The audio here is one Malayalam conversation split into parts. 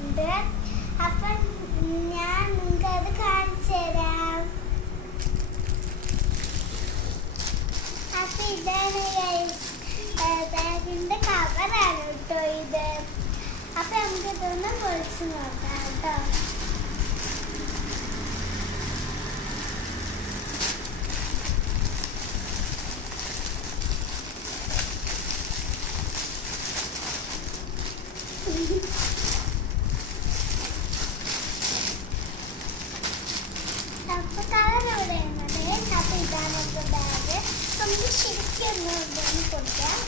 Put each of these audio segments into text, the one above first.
ഉണ്ട്. അപ്പം ഞാൻ നിങ്ങൾക്ക് അത് കാണിച്ചു തരാം. അപ്പം ഇതാണ് ബാഗിൻ്റെ കവറാണ് കേട്ടോ ഇത്. അപ്പം നമുക്ക് ഇതൊന്ന് പൊളിച്ച് നോക്കാം കേട്ടോ. അപ്പോൾ കളർ എവിടെയുള്ളത്. അപ്പോൾ ഇതാണ് എൻ്റെ ബാഗ്. നമുക്ക് ശരിക്കും ഒന്ന് കൊടുക്കാം.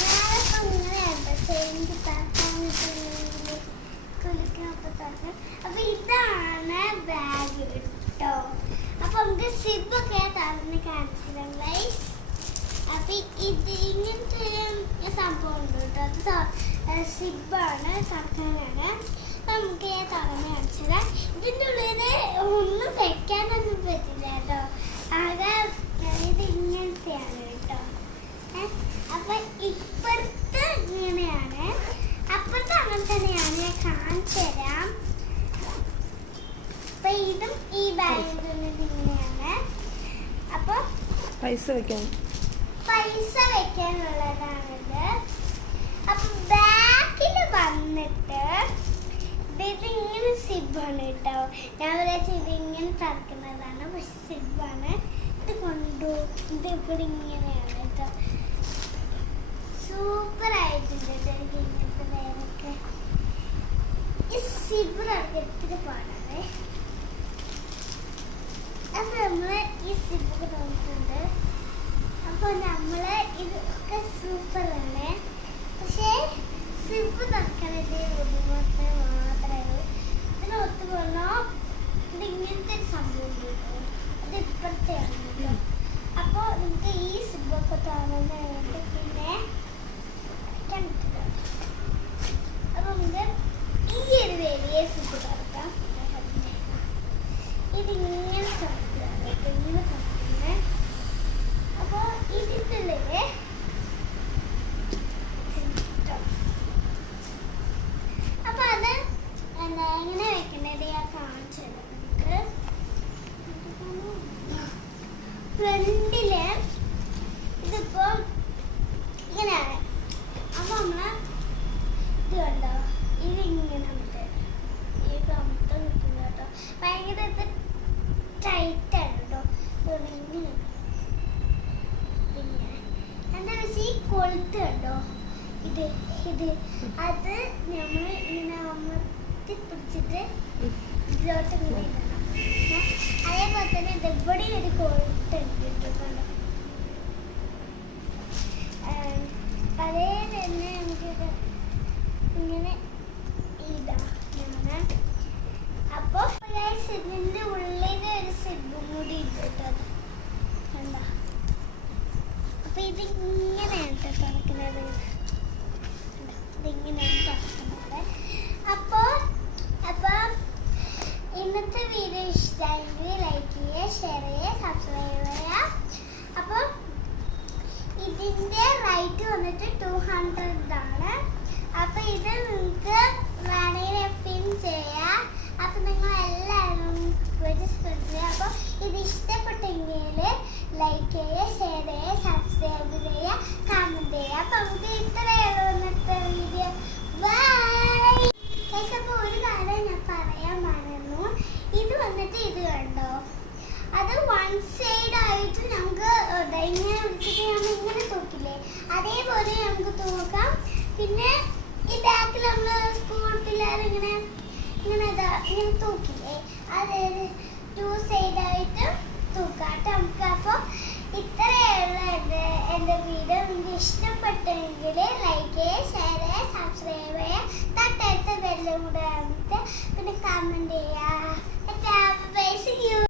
ഞാനിപ്പോൾ ഇങ്ങനെയുണ്ട് ചേഞ്ച് കുളിക്കാപ്പോൾ തന്നെ. അപ്പോൾ ഇതാണ് ബാഗ് കേട്ടോ. അപ്പോൾ നമുക്ക് സിബൊക്കെ തുറന്ന് കാണിച്ചിടാം ഗൈസ്. അപ്പം ഇത് ഇങ്ങനത്തെ ഒരു സംഭവം ഉണ്ട് കേട്ടോ. അത് സിബാണ്, തുറക്കാനാണ്. നമുക്ക് തുറന്ന് കാണിച്ചത്. ഇതിൻ്റെ ഉള്ളിൽ ഒന്നും വെക്കാനൊന്നും പറ്റില്ല കേട്ടോ. ആകെ ഇത് ഇങ്ങനത്തെയാണ് കേട്ടോ. അപ്പം ഇപ്പുറത്ത് ഇങ്ങനെയാണ്, അപ്പുറത്ത് അങ്ങനെ തന്നെയാണ്. ഞാൻ കാണിച്ചു തരാം. അപ്പം ഇതും ഈ ബാഗിൽ ഇങ്ങനെയാണ്. അപ്പോൾ പൈസ വെക്കാനുള്ളതാണിത്. അപ്പം ബാക്കിൽ വന്നിട്ട് ഇതിങ്ങനെ സിബാണ് കേട്ടോ. ഞാൻ വിചാരിച്ചു ഇതിങ്ങനെ തുറക്കുന്നതാണ്, പക്ഷെ സിബാണ്. ഇത് കൊണ്ടു ഇത് ഇവിടെ ഇങ്ങനെയാണ് കേട്ടോ. സൂപ്പർ ആയിട്ടുണ്ട് കേട്ടോ. ഇങ്ങനത്തെ ബാഗൊക്കെ ഈ സിബ് തുറക്കത്തിന് പാടാണ്. അപ്പം നമ്മൾ ഈ സിബൊക്കെ നോക്കുന്നുണ്ട്. അപ്പോൾ നമ്മൾ ഇതൊക്കെ സൂപ്പറാണ്. പക്ഷേ സിബ് തുറക്കണത് ബുദ്ധിമുട്ട് മാത്രമേ ഉള്ളൂ. ഇതിനൊത്തു പോകണം. ഇത് ഇങ്ങനത്തെ ഒരു സംഭവം കേട്ടോ. അത് ഇപ്പോഴത്തെയാണ് കേട്ടോ. അപ്പോൾ നമുക്ക് ഈ സിബൊക്കെ തുറന്നിട്ട് പിന്നെ അപ്പോൾ നമുക്ക് ഈ ഒരു വലിയ സിബ് തുറക്കാം. ഇതിങ്ങനെ തുറക്കുക, ഇങ്ങനെ തുറക്കുന്നത്. അപ്പോൾ ഇതിൻ്റെ ഉള്ളിൽ അപ്പോൾ അത് എങ്ങനെ വെക്കേണ്ടത് ഞാൻ കാണിച്ചു തരാം. നമുക്ക് ഫ്രണ്ടിൽ ഇതിപ്പോൾ ഇങ്ങനെയാണ്. അപ്പോൾ നമ്മൾ ഇത് കണ്ടോ, ഇതിങ്ങനെ നമുക്ക് ഈ കമത്തം കിട്ടും കേട്ടോ. ഭയങ്കര ഇത് ടൈറ്റാണ് കേട്ടോ. ഇതുകൊണ്ട് ഇങ്ങനെ എന്താ വെച്ചാൽ ഈ കൊളുത്ത് കണ്ടോ, ഇത് അത് നമ്മൾ ഇങ്ങനെ അമർത്തി പിടിച്ചിട്ട് ഇതിലോട്ട് ഇങ്ങനെ ഇടണം. അതേപോലെ തന്നെ ഇതെവിടെ ഒരു കൊളുത്തുണ്ട് കണ്ടോ. അതേ തന്നെ നമുക്ക് ഇങ്ങനെ ഇടാം. അപ്പോൾ ഇതിൻ്റെ ഉള്ളിൽ ഒരു സിബും കൂടി ഉണ്ട് കേട്ടോ. എന്താ അപ്പോൾ ഇതിങ്ങനെയാണ് തുറക്കുന്നത്. ഇതിങ്ങനെയാണ് തുറക്കുന്നത്. അപ്പോൾ ഇന്നത്തെ വീഡിയോ ഇഷ്ടമായെങ്കിൽ ലൈക്ക് ചെയ്യുക, ഷെയർ ചെയ്യുക, സബ്സ്ക്രൈബ് ചെയ്യുക. അപ്പോൾ ഇതിൻ്റെ റേറ്റ് വന്നിട്ട് 200 ആണ്. അപ്പോൾ ഇത് നിങ്ങൾക്ക് വേണമെങ്കിൽ പിൻ ചെയ്യാം. അപ്പോൾ നിങ്ങൾ എല്ലാവരും സ്പ്രെഡ് ചെയ്യുക. അപ്പോൾ ഇത് ഇഷ്ടപ്പെട്ടെങ്കിൽ ലൈക്ക് ചെയ്യുക, ഷെയർ ചെയ്യുക, സബ്സ്ക്രൈബ് ചെയ്യുക, കമൻറ്റ് ചെയ്യുക. അപ്പോൾ നമുക്ക് ഇത്രയുള്ള ഇന്നത്തെ വീഡിയോ. ബൈ. അപ്പോൾ ഒരു കാര്യം ഞാൻ പറയാൻ മറന്നു. ഇത് വന്നിട്ട് ഇത് കണ്ടോ, അത് വൺ സൈഡ് ആയിട്ട് നമുക്ക് ഇങ്ങനെ വിളിച്ചിട്ട് നമ്മൾ ഇങ്ങനെ തൂക്കില്ലേ, അതേപോലെ നമുക്ക് തൂക്കാം. പിന്നെ ഈ ബാക്കിൽ നമ്മൾ സ്കൂൾ പിള്ളേർ ഇങ്ങനെ തൂക്കില്ലേ, അതായത് 2 സൈഡായിട്ട് തൂക്കാട്ട് നമുക്ക്. അപ്പോൾ ഇത്രയുള്ള എൻ്റെ വീഡിയോ നിങ്ങൾക്ക് ഇഷ്ടപ്പെട്ടെങ്കിൽ ലൈക്ക് ചെയ്യുക, ഷെയർ ചെയ്യുക, സബ്സ്ക്രൈബ് ചെയ്യുക, തൊട്ടടുത്ത ബെല്ലും കൂടെ വന്നിട്ട് പിന്നെ കമൻറ്റ് ചെയ്യുക.